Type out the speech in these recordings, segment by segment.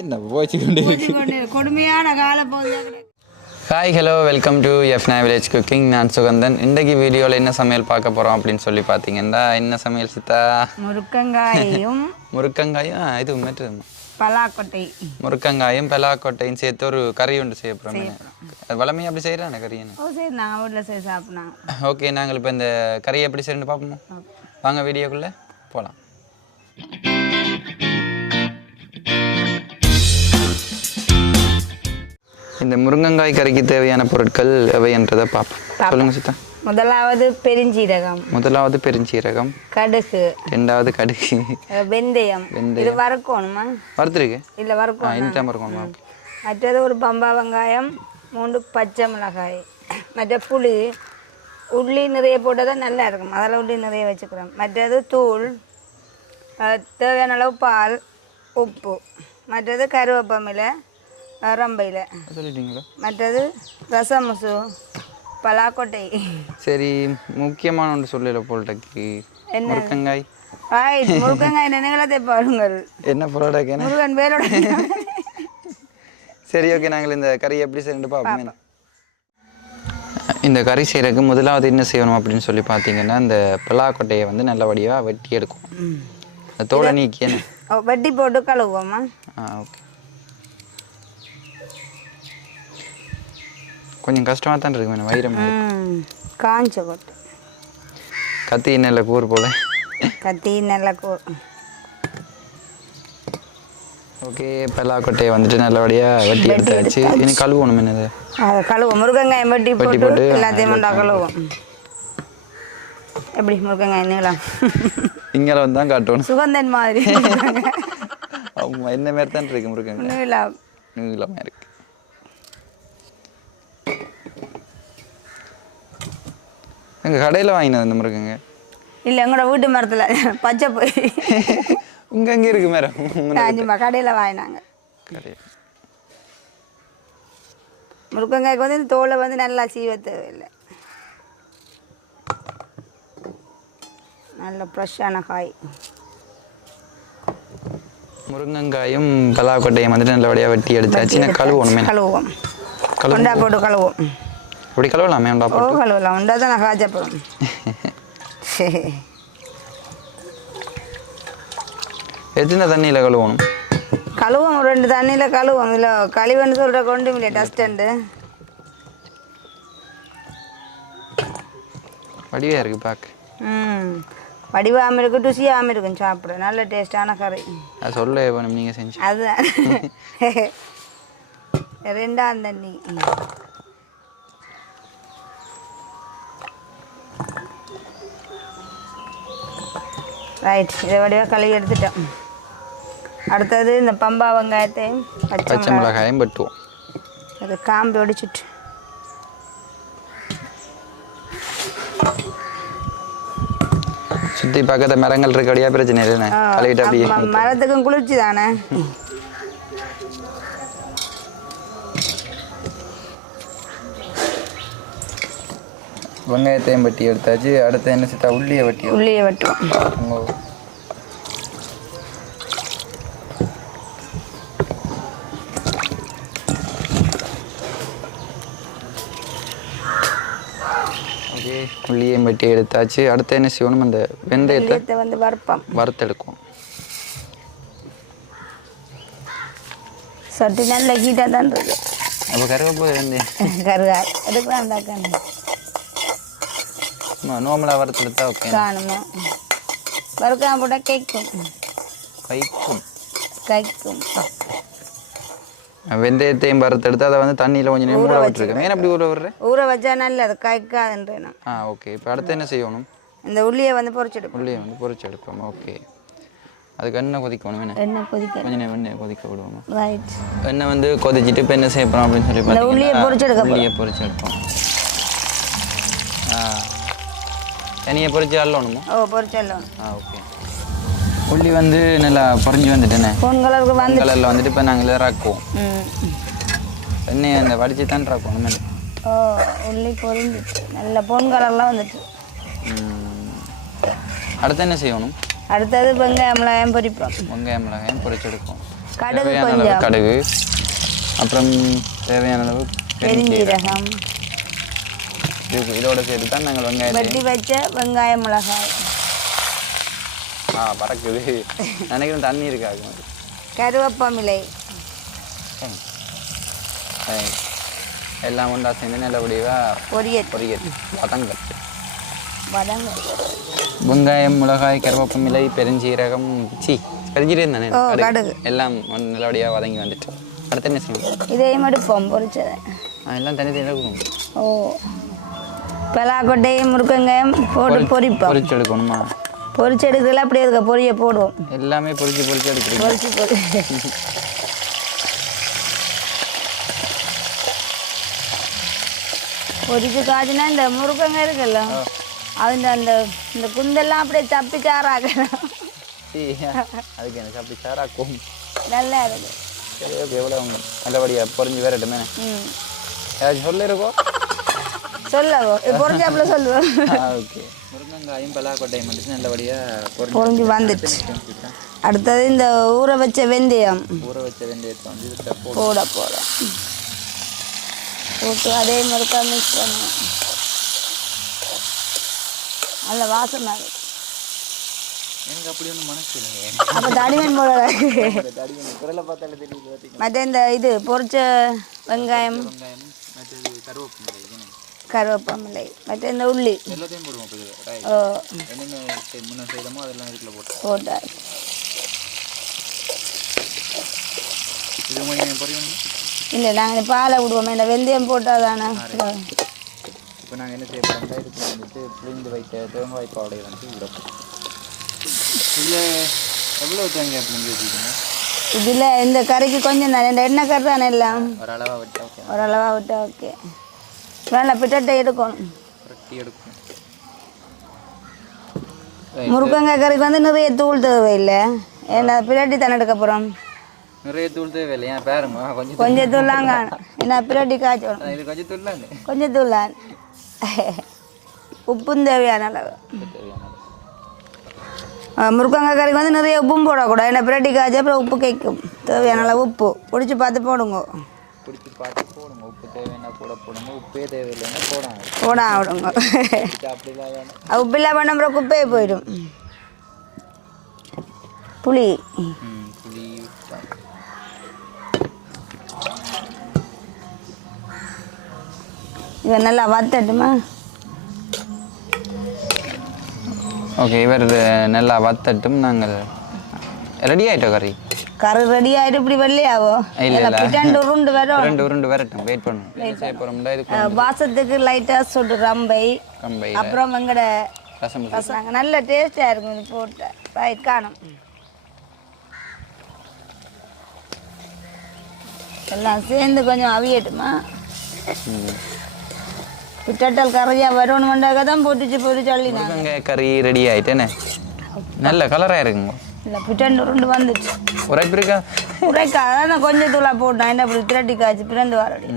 என்ன போச்சுக்கொண்டு கொடுமையான கால போகுது. Hi hello welcome to Jaffna village cooking. நான் சுகந்தன். இன்றைக்கு வீடியோவில் என்ன சமையல் பார்க்க போகிறோம் அப்படின்னு சொல்லி பார்த்தீங்கன்னா, என்ன சமையல் சித்தா? முருக்கங்காயும் இது மற்ற பலாக்கொட்டை, முருக்கங்காயும் பலாக்கொட்டையும் சேர்த்து ஒரு கறி ஒன்று செய்ய போகிறோம். அது வளமையாக அப்படி செய்கிறானே கறின்னு. சரி, நாங்கள் வீட்டில் செய்ய சாப்பிட்னாங்க. ஓகே, நாங்கள் இப்போ இந்த கறியை எப்படி செய்யணும்னு பார்ப்போம். வாங்க வீடியோக்குள்ளே போகலாம். இந்த முருங்கங்காய் கறிக்கு தேவையான பொருட்கள் எவை என்றதை பார்ப்போம். சொல்லுங்க சித்தா. முதலாவது பெருஞ்சீரகம், கடுகு, ரெண்டாவது கடுகு, வெந்தயம். இது வறுக்கணுமா? வறுத்துருக்கு இல்லை வறுக்கணுமா? மற்றது ஒரு பம்பா வெங்காயம், 3 பச்சை மிளகாய், மற்ற புளி, உள்ளி நிறைய போட்டால் தான் நல்லா இருக்கும். அதில் உள்ளி நிறைய வச்சுக்கிறோம். மற்றது தூள், தேவையான அளவு பால், உப்பு, மற்றது கருவேப்பமில்லை, ரம்பையில் சொல்லிட்டீங்களா? மற்றது ரசமுசு, பலாக்கொட்டை. சரி, முக்கியமான ஒன்று சொல்லல போல்டக்கு. முருக்கங்காய். முருக்கங்காய் நினைங்களே பாருங்கள். என்ன பொருளாக்க முருகன் பேரோட. சரி, ஓகே, நாங்கள் இந்த கறி எப்படி செய்யணும் பார்ப்போம். இந்த கறி செய்கிறதுக்கு முதலாவது என்ன செய்யணும் அப்படின்னு சொல்லி பார்த்தீங்கன்னா, இந்த பலாக்கொட்டையை வந்து நல்லபடியாக வெட்டி எடுக்கும். அந்த தோலை நீக்கி என்ன வெட்டி போட்டு கழுவுவோமா? ஓகே. கொஞ்சம் கஷ்டமாக தான் இருக்கு மேடம். வைரம் காஞ்ச கொட்டை, கத்தி நல்ல கூறு போல. கத்தி நல்ல கூறு. ஓகே, பலாக்கொட்டையை வந்துட்டு நல்லபடியாக வெட்டி எடுத்தாச்சு. இனி கழுவணும். என்னது அதை கழுவோம். முருங்கங்காயை வெட்டி போட்டு எல்லாத்தையும் கழுவோம். எப்படி முருங்கங்காய் நீளம் இங்கே வந்து தான் காட்டணும். சுகந்தன் மாதிரி ஆமாம், என்ன மாதிரி தான் இருக்கு முருங்கங்காய். நீளமாக இருக்கு. எங்கள் கடையில் வாங்கினது இந்த முருங்கங்க இல்லை, எங்களோட வீட்டு மரத்தில் பச்சை போய் இங்கே அங்கே இருக்கு மேடம். கடையில் வாங்கினாங்க. கடையில் முருங்கங்காய்க்கு வந்து இந்த தோலை வந்து நல்லா சீவ தேவையில்லை. நல்ல ஃப்ரெஷ்ஷான காய். முருங்கங்காயும் பலாக்கொட்டையும் வந்துட்டு நல்லபடியாக வெட்டி எடுத்தாச்சு. கழுவோம். உண்டா போட்டு கழுவோம். அப்படி கழுவலாமே? உண்டா போட்டு கழுவலாம். உண்டா தான் நான் காய்ச்சப்படும். எத்தனை தண்ணியில் கழுவணும்? கழுவோம், 2 தண்ணியில் கழுவோம். இல்லை கழிவுன்னு சொல்கிற கொண்டு இல்லையா டஸ்டண்டு. வடிவாக இருக்குது பார்க்க. வடிவாமல் இருக்கும், ருசியாமல் இருக்கும். சாப்பிட நல்ல டேஸ்டான கறி. அது சொல்ல வேணும் நீங்கள் செஞ்சு. அதுதான் 2ஆம் தண்ணி. ரைட், இதை வடிவாக கழுவி எடுத்துட்டோம். அடுத்தது இந்த பம்பா வெங்காயத்தையும் பச்சை மிளகாயும் வெட்டுவோம். அது காம்பு ஒடிச்சுட்டு சுற்றி பக்கத்தில் மரங்கள் இருக்கடியா பிரச்சனை இல்லைண்ணே. கழுவிட்டு அப்படியே மரத்துக்கும் குளிர்ச்சி தானே. வெங்காயத்தையும் வெட்டி எடுத்தாச்சு. அடுத்து என்ன சித்தா? உள்ளியை வெட்டுவோம். ஓகே, உள்ளியையும் வெட்டி எடுத்தாச்சு. அடுத்து என்ன செய்யணும்? அந்த வெந்தயத்தை வந்து வறுத்தெடுக்கும். சொட்டி நல்ல ஹீட்டாக தான் இருக்கு. அப்போ கருவேப்பிலை வெந்தயம் எடுக்கலாம். நோமலாக வறுத்தெடுத்தா ஓகே. காணுமா? வறுக்காம போட்டால் கைக்கும். வெந்தயத்தையும் வறுத்தெடுத்து அதை வந்து தண்ணியில் கொஞ்சம் நேரம் ஊற வச்சுருக்கேன். ஏன் அப்படி ஊற வச்சா நல்ல அது கைக்காதுன்றேன். ஓகே. இப்போ அடுத்து என்ன செய்யணும்? இந்த உள்ளியை வந்து பொரிச்செடுப்போம். ஓகே. அதுக்கு எண்ணெய் கொதிக்கணும். எண்ணெய் கொஞ்சம் எண்ணெய் கொதிக்க விடுவோம். ரைட். எண்ணெய் வந்து கொதிச்சுட்டு இப்போ என்ன செய்ய போகிறோம் அப்படின்னு சொல்லி பார்த்தீங்கன்னா, உள்ளியை பொரிச்செடுப்போம். தனியை பொரிச்சு அள்ளணுமா? பொரிச்சல்லணும். ஓகே. உள்ளி வந்து நல்லா பொரிஞ்சு வந்துட்டேனே. பொன் கலரில் வந்துட்டு இப்போ நாங்கள் இறக்குவோம். எண்ணெய் அந்த வடிச்சு தான் இறக்குவோம். உள்ளி பொரிஞ்சிட்டு நல்ல பொன் கலர்லாம் வந்துட்டு. அடுத்து என்ன செய்யணும்? அடுத்தது வெங்காயம் மிளகாயம் பொரிப்போம். வெங்காயம் மிளகாயம் பொரிச்செடுப்போம். கடுகு தேவையான அளவு கொஞ்சம் கடுகு, அப்புறம் தேவையான அளவு பெருஞ்சீரகம், இதோட சேர்த்து தான் நாங்கள் வெங்காயம் வெட்டி வச்ச வெங்காயம் மிளகாய், பறக்குது நினைக்கிறேன் தண்ணி இருக்காது, கருவேப்பமிலை, எல்லாம் ஒன்றா சேர்ந்து நல்லபடியாக பொரியல் வதங்கல். வெங்காயம், மிளகாய், கருவேப்பமிலை, பெருஞ்சீரகம், பெருஞ்சீரகம் தானே கடுகு எல்லாம் நல்லபடியாக வதங்கி வந்துட்டு அடுத்து என்ன செய்யணும்? இதையும் எடுப்போம் பொரிச்சதை. எல்லாம் தனித்தனி எடுக்கணும். ஓ, பலாக்கொட்டையும் முருக்கங்காயம் போட்டு பொரிப்போம். பொரிச்சு எடுக்கணுமா? பொரிச்சு எடுக்கிறதுல அப்படியே இருக்க பொரிய போடுவோம். எல்லாமே பொரிச்சு எடுக்கிறோம். பொரிச்சு காய்ச்சினா இந்த முருக்கங்காய் இருக்குல்ல, அது அந்த இந்த குந்தெல்லாம் அப்படியே சப்பி சாராக்கணும். அதுக்கு என்ன சப்பி சாராக்கும் நல்லா இருக்கு. சரி, ஓகே. எவ்வளோ நல்லபடியாக பொரிஞ்சு வேறட்டுமே. ஏதாச்சும் சொல்லிருக்கோம்? சொல்லவோ பொரிஞ்சாப்புல சொல்லுவோம். ஓகே. முருங்கங்காயும் பலாக்கொட்டையும் மட்டும் நல்லபடியாக பொரிஞ்சு வந்துச்சு. அடுத்தது இந்த ஊற வச்ச வெந்தயம் வெந்தயத்தை வந்து போட போட்டு அதே மாதிரி மிக்ஸ் பண்ணுவோம். நல்ல வாசமாக இருக்கு. எனக்கு அப்படி ஒன்றும் மனசு இல்லைங்க. அப்போ தடிமன் போல மற்ற இந்த இது பொரிச்ச வெங்காயம், கருவேப்பமில்லை, மற்ற இந்த உள்ளி எல்லாத்தையும் போடுவோம். என்னென்ன செய்யணுமோ அதெல்லாம் இதுக்குள்ள போட்டார். இது கொஞ்சம் பொரியணும். இல்லை, நாங்கள் பாலை விடுவோம். இந்த வெந்தயம் போட்டால் தானே. இப்போ நாங்கள் என்ன செய்ய போகிறோம்னா இதுக்கு வந்துட்டு புளிந்து வைத்த தேங்காய் பாவடை வந்து விடப்போம். இதில் எவ்வளோ தேங்காய் புளிஞ்சு வச்சுக்கோங்க? இதில் இந்த கறிக்கு கொஞ்சம் தான், இந்த எண்ணெய் கறி தானே எல்லாம் ஓரளவாக விட்டா ஓகே. ஓரளவாக விட்டா ஓகே. நல்லா பிட்டட்டை எடுக்கணும். முருங்கங்காய் கறிக்கு வந்து நிறைய தூள் தேவையில்லை. ஏன்னா பிரட்டி தானே எடுக்க போகிறோம். நிறைய தூள் தேவையில்லை. ஏன் பாருங்க, கொஞ்சம் தூளாங்க. ஏன்னா பிரட்டி காய்ச்சணும். இது கொஞ்சம் தூள் கொஞ்சம் தூளான். உப்பும் தேவையான அளவு. முருங்கங்காய் கறிக்கு வந்து நிறைய உப்பும் போடக்கூடாது. ஏன்னா பிரட்டி காய்ச்சி அப்புறம் உப்பு கேட்கும். தேவையான அளவு உப்பு பிடிச்சி பார்த்து போடுங்க. உப்பு தேவைன்னா போடுங்க. உப்பே தேவையில்லைன்னா விடுங்க. உப்பு இல்லை பண்ண அப்புறம் குப்பையே போயிடும். புளி இதை நல்லா வத்தட்டுமா? ஓகே, இவர் நல்லா வத்தட்டும். நாங்கள் ரெடி ஆகிட்டோம். கறி ரெடி ஆகிட்டு இப்படி வெள்ளையாவோ? உருண்டு வரட்டும். வெயிட் பண்ணுவோம். வாசத்துக்கு லைட்டாக சொட்டு ரம்பை, அப்புறம் எங்கட ரசம் நல்ல டேஸ்டாக இருக்கும். இது போட்டு ரைட் காணும். எல்லாம் சேர்ந்து கொஞ்சம் அவியட்டுமா? பிட்டல் கரையாக வரணுமெண்டாக தான் பொரிச்சு அள்ளினாங்க. கறி ரெடி ஆகிட்டேனே, நல்ல கலராக இருக்குங்க. இல்லை, பிட்டண்டு உருண்டு வந்துச்சு. உரைக்கா அதான் கொஞ்சம் தூளாக போட்டோம். என்ன இப்படி திரட்டி காய்ச்சி பிறண்டு வரடி.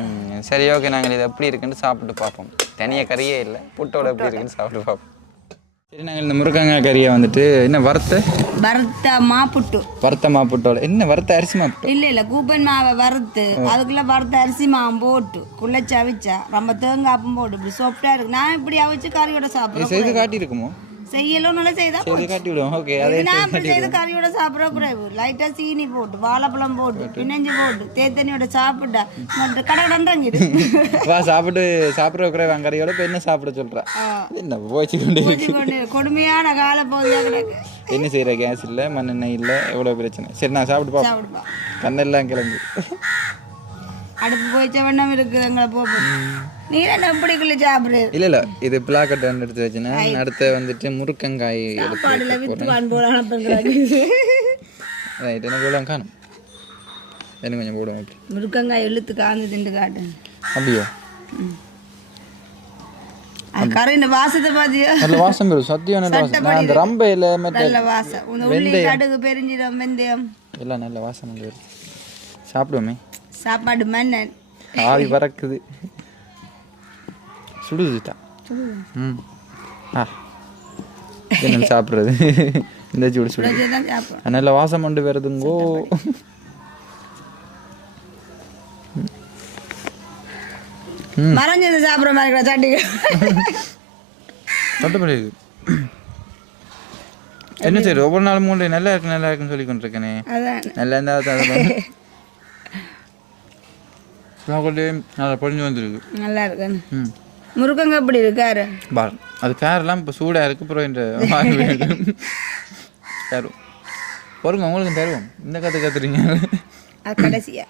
சரி, ஓகே. நாங்கள் இது எப்படி இருக்குன்னு சாப்பிட்டு பார்ப்போம். தனியாக கறியே இல்லை, புட்டோட எப்படி இருக்குன்னு சாப்பிட்டு பார்ப்போம். சரி, நாங்கள் இந்த முருங்கங்காய் கறியை வந்துட்டு என்ன வறுத்த மாப்புட்டோட என்ன வறுத்த அரிசி மாப்பு இல்லை கூப்பன் மாவை வறுத்து அதுக்குள்ள வறுத்த அரிசி மாவு போட்டு குள்ளச்சி அவிச்சா ரொம்ப தேங்காப்பும் போட்டு இப்படி சாஃப்டா இருக்கு. நான் இப்படி அவிச்சு கறியோட சாப்பிடுறேன். செய்து காட்டி இருக்குமோ? செய்யலும் நல்லா செய்தா காட்டி விடுவோம். ஓகே, செய்து கறியோட சாப்பிட குறைவு. லைட்டா சீனி போட்டு வாழைப்பழம் போட்டு பிணைஞ்சு போட்டு தேத்தனியோட சாப்பிட்டா கடகடன்றாங்கிது. வா சாப்பிட்டு சாப்பிட்ற குறைவா கறியோட இப்போ என்ன சாப்பிட சொல்றா? என்ன போச்சு கொடுமையான கால போகுது. என்ன செய்யற? கேஸ் இல்லை, மண்ணெண்ணெய் இல்லை, எவ்வளோ பிரச்சனை. சரி, நான் சாப்பிட்டு பார்ப்போம். கண்ணெல்லாம் கிளம்பி அடுப்பு போயிச்ச வண்ணம் இருக்கு. எங்களை போகும் நீர் என்ன பிடிக்கல சாப்பிடு. இல்லை இது பிளாக்கட்டை எடுத்து வச்சுன்னா அடுத்த வந்துட்டு முருக்கங்காய் ரைட். எனக்கு இவ்வளோ காணும். என்ன கொஞ்சம் போடுவோம். அப்படி முருக்கங்காய் இழுத்து காந்து திண்டு காட்டு. அப்படியா? கரையின் வாசத்தை பாத்தியா? நல்ல வாசம் வரும். சத்தியம் நல்ல வாசம். நான் அந்த ரம்பையில் நல்ல வாசம். உள்ளி, கடுகு, பெருஞ்சீரகம், வெந்தயம் எல்லாம் நல்ல வாசம் வரும். சாப்பிடுவோமே. சாப்பாடு மன்னன் ஆவி பறக்குது. சுடுதுட்டா. என்ன சாப்பிட்றது? இந்த சூடு சுடு நல்ல வாசம் கொண்டு வருதுங்கோ. மறைஞ்சது சாப்பிட்ற மாதிரி இருக்கிற சட்டிகள் தொட்டப்படி இருக்கு. என்ன சரி ஒவ்வொரு நாளும் மூணு நல்லா இருக்குன்னு சொல்லி கொண்டிருக்கேனே. நல்லா இருந்தால் நல்லா பொழிஞ்சு வந்துருக்கு. நல்லா இருக்கு. முருக்கங்க எப்படி இருக்காரு பாரு அது காரெல்லாம் இப்போ சூடாக இருக்கு. அப்புறம் இந்த தருவோம் பொறுங்க உங்களுக்கு தருவோம். இந்த கற்றுறீங்க கடைசியா.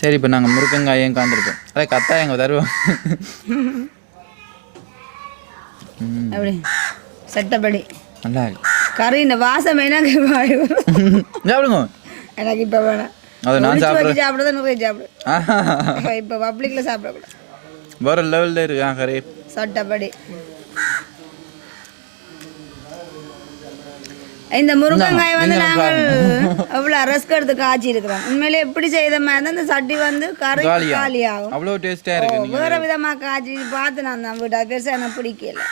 சரி இப்போ நாங்கள் முருக்கங்காயும் காந்திருக்கோம். அதை கத்தா எங்கள் தருவோம். அப்படி சட்டப்படி நல்லா இருக்கு கறி. இந்த வாசம் சாப்பிடுங்க. எனக்கு இப்போ வேணாம். அது நான் சாப்பிடுறது நிறைய சாப்பிடு. இப்போ பப்ளிக்ல சாப்பிடக்கூடாது. வேற லெவலில் இருக்கு கறி சட்டப்படி. இந்த முருங்கங்காய் வந்து நாங்கள் அவ்வளோ ரிஸ்க் எடுத்து காய்ச்சி இருக்கிறோம். உண்மையிலே எப்படி செய்த மாதிரி தான் இந்த சட்டி வந்து கறி காலியாகும். அவ்வளோ டேஸ்டாக இருக்கு. வேற விதமாக காய்ச்சி பார்த்து நான் வீட்டு அது பெருசாக எனக்கு பிடிக்கல.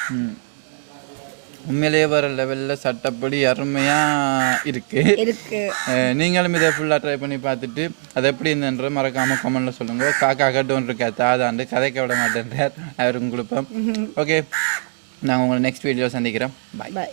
உண்மையிலேயே வர லெவலில் சட்டப்படி அருமையாக இருக்கு. நீங்களும் இதை ஃபுல்லாக ட்ரை பண்ணி பார்த்துட்டு அது எப்படி இருந்தன்ற மறக்காமல் கமெண்ட்டில் சொல்லுங்கள். காக்கா கட்டு இருக்கா தாதாண்டு கதைக்க விட மாட்டேன்றார் அவருக்கும் கொடுப்போம். ஓகே நாங்கள் உங்களை நெக்ஸ்ட் வீடியோ சந்திக்கிறோம். பாய்.